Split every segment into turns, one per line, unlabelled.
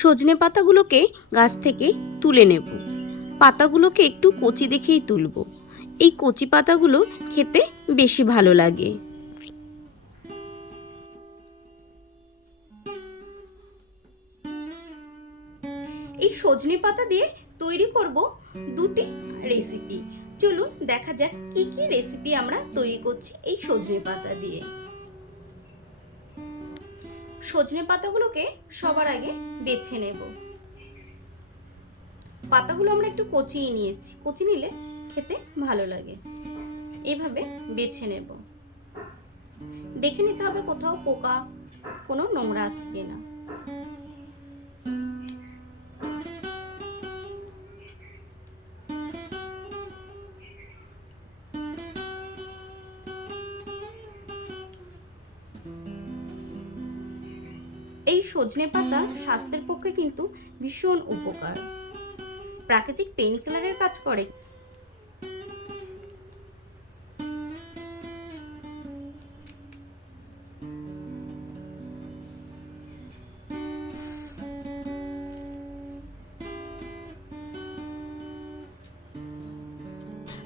সজনে পাতাগুলোকে গাছ থেকে তুলে নেব। পাতাগুলোকে একটু কচি দেখেই তুলব। এই কচি পাতাগুলো খেতে বেশি ভালো লাগে। এই সজনে পাতা দিয়ে তৈরি করব দুটি রেসিপি চলুন দেখা যাক কি কি রেসিপি আমরা তৈরি করছি এই সজনে পাতা দিয়ে। সজনে পাতাগুলোকে সবার আগে বেছে নেব। পাতাগুলো আমরা একটু কচিয়ে নিয়েছি। কচি নিলে খেতে ভালো লাগে। এভাবে বেছে নেব। দেখে নিতে হবে কোথাও পোকা, কোনো নোংরা আছে কিনা। এই সজনে পাতা স্বাস্থ্যের পক্ষে কিন্তু ভীষণ উপকার। প্রাকৃতিক পেন কিলারের কাজ করে।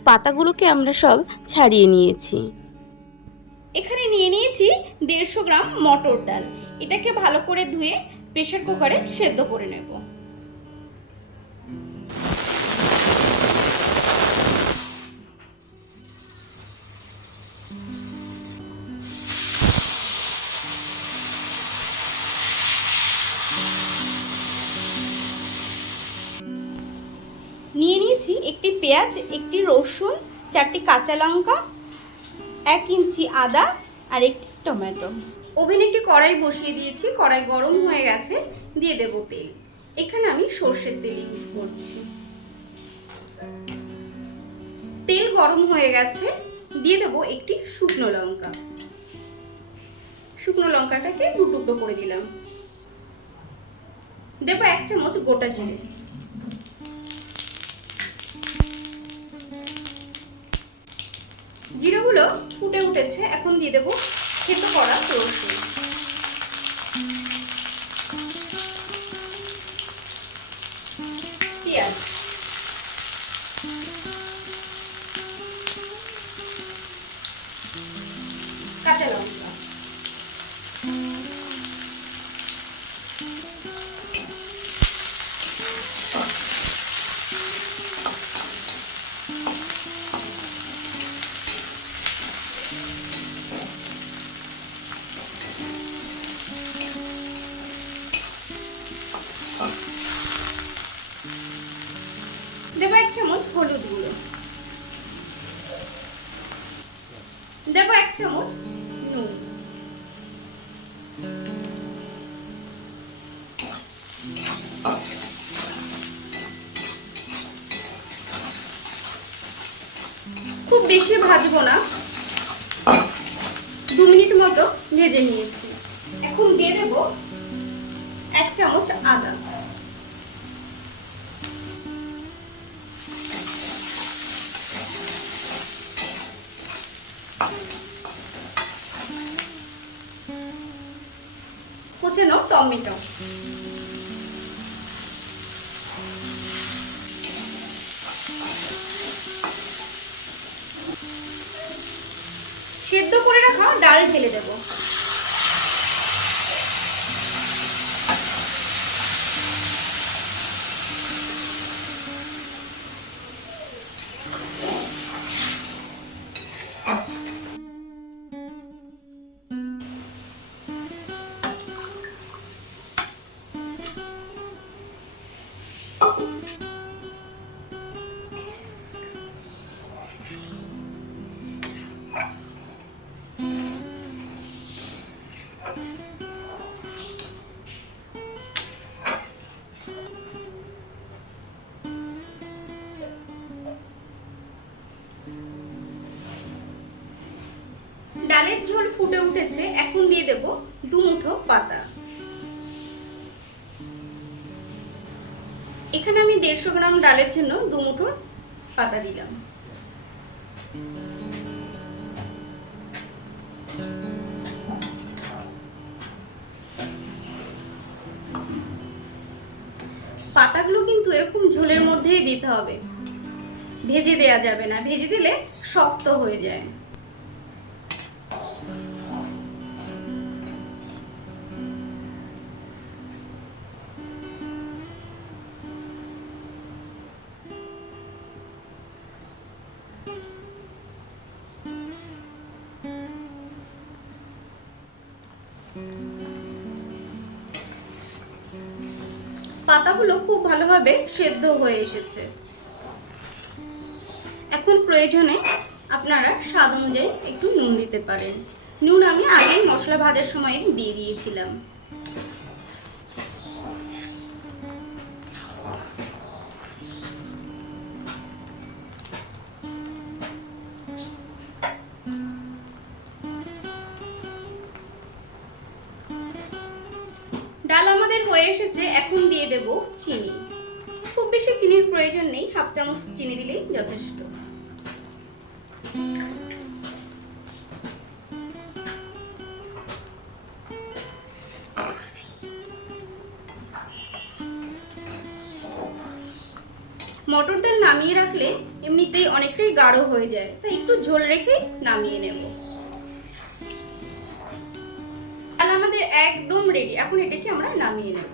পাতাগুলোকে আমরা সব ছাড়িয়ে নিয়েছি। এখানে নিয়ে নিয়েছি দেড়শো গ্রাম মটর ডাল। এটাকে ভালো করে ধুয়ে প্রেশার কুকারে সেদ্ধ করে নেব। নিয়ে নিয়েছি একটি পেঁয়াজ, একটি রসুন, চারটি কাঁচা লঙ্কা, এক ইঞ্চি আদা আর একটি টমেটো। ওভেনে একটি কড়াই বসিয়ে দিয়েছি কড়াই গরম হয়ে গেছে দিয়ে দেবো তেল। এখানে আমি সর্ষের তেল ইউজ করছি। তেল গরম হয়ে গেছে দিয়ে দেবো একটি শুকনো লঙ্কা। শুকনো লঙ্কাটাকে দু টুকরো করে দিলাম। দেবো এক চামচ গোটা জিরে। জিরেগুলো ফুটে উঠেছে এখন দিয়ে দেবো খেতে করা রসুন। দেবো এক চামচ হলুদ গুঁড়ো। দেবো এক চামচ নুন। খুব বেশি ভাজবো না। দু মিনিট মতো ভেজে নিয়েছি। এখন দিয়ে দেবো এক চামচ আদা। কুচেনো টমেটো। সেদ্ধ করে রাখা ডাল ঢেলে দেব। ডালের ঝোল ফুটে উঠেছে, এখন দিয়ে দেব দু মুঠো পাতা। এখানে আমি দেড়শো গ্রাম ডালের জন্য দু মুঠো পাতা দিলাম। পাতাগুলো কিন্তু এরকম ঝোলের মধ্যেই দিতে হবে। ভেজে দেয়া যাবে না, ভেজে দিলে শক্ত হয়ে যায়। পাতাগুলো খুব ভালোভাবে সেদ্ধ হয়ে এসেছে। এখন প্রয়োজনে আপনারা স্বাদ অনুযায়ী একটু নুন দিতে পারেন। নুন আমি আগেই মশলা ভাজার সময় দিয়ে দিয়েছিলাম। হয়ে এসেছে এখন দিয়ে দেব চিনি। খুব বেশি চিনির প্রয়োজন নেই, হাফ চামচ চিনি দিলেই যথেষ্ট। ডাল নামিয়ে রাখলে এমনিতেই অনেকটাই গাঢ় হয়ে যায়, তাই একটু ঝোল রেখেই নামিয়ে নেব। একদম রেডি এখন এটাকে আমরা নামিয়ে নেব।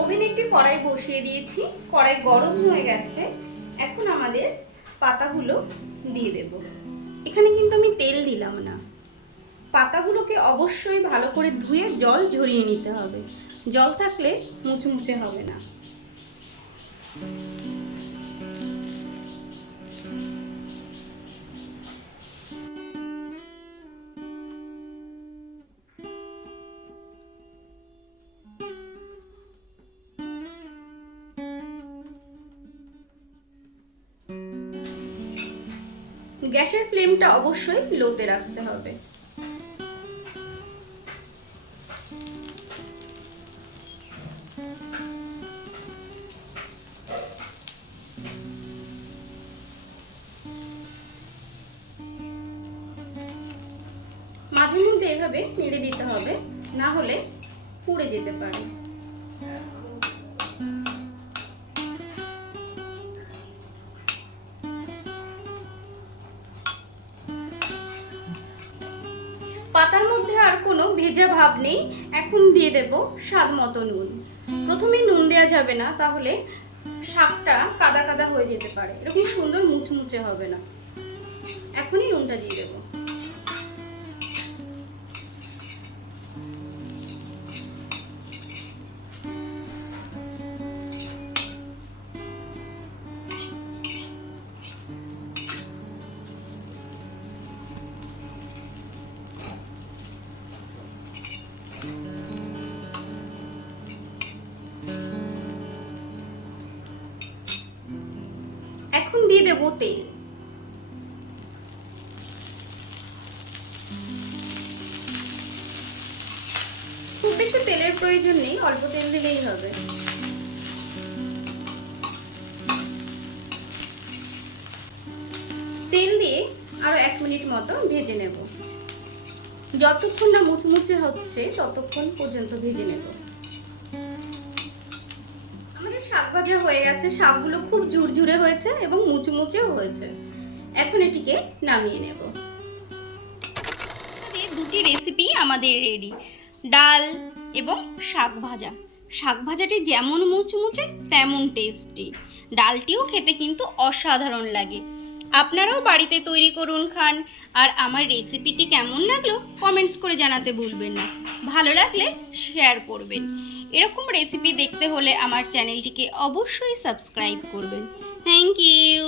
ওভেনে একটি কড়াই বসিয়ে দিয়েছি। কড়াই গরম হয়ে গেছে। এখন আমাদের পাতাগুলো দিয়ে দেব। এখানে কিন্তু আমি তেল দিলাম না। পাতাগুলোকে অবশ্যই ভালো করে ধুয়ে জল ঝরিয়ে নিতে হবে। জল থাকলে মুচমুচে হবে না। গ্যাসের ফ্লেমটা অবশ্যই লোতে রাখতে হবে। মাঝে মধ্যে এভাবে নেড়ে দিতে হবে, না হলে পুড়ে যেতে পারে। পাতার মধ্যে আর কোনো ভেজা ভাব নেই। এখন দিয়ে দেব স্বাদ মতো নুন। প্রথমে নুন দেওয়া যাবে না, তাহলে শাকটা কাদা কাদা হয়ে যেতে পারে। এরকম সুন্দর মুচমুচে হবে না। এখনই নুনটা দিয়ে দেবো। দিয়ে দেবো তেল খুব বেশি তেলের প্রয়োজন নেই, অল্প তেল দিলেই হবে। তেল দিয়ে আরও এক মিনিট মতো ভেজে নেব। যতক্ষণ না মুচমুচে হচ্ছে, ততক্ষণ পর্যন্ত ভেজে নেব। শাক ভাজা হয়ে গেছে, শাকগুলো খুব ঝুরঝুরে হয়েছে এবং মুচমুচেও হয়েছে। এখন এটিকে নামিয়ে নেব। দুটি রেসিপি আমাদের রেডি ডাল এবং শাক ভাজা। শাক ভাজাটি যেমন মুচমুচে, তেমন টেস্টি ডালটিও খেতে কিন্তু অসাধারণ লাগে। আপনারাও বাড়িতে তৈরি করুন খান। আর আমার রেসিপিটি কেমন লাগল কমেন্টস করে জানাতে ভুলবেন না। ভালো লাগলে শেয়ার করবেন। এরকম রেসিপি দেখতে হলে আমার চ্যানেলটিকে অবশ্যই সাবস্ক্রাইব করবেন। Thank you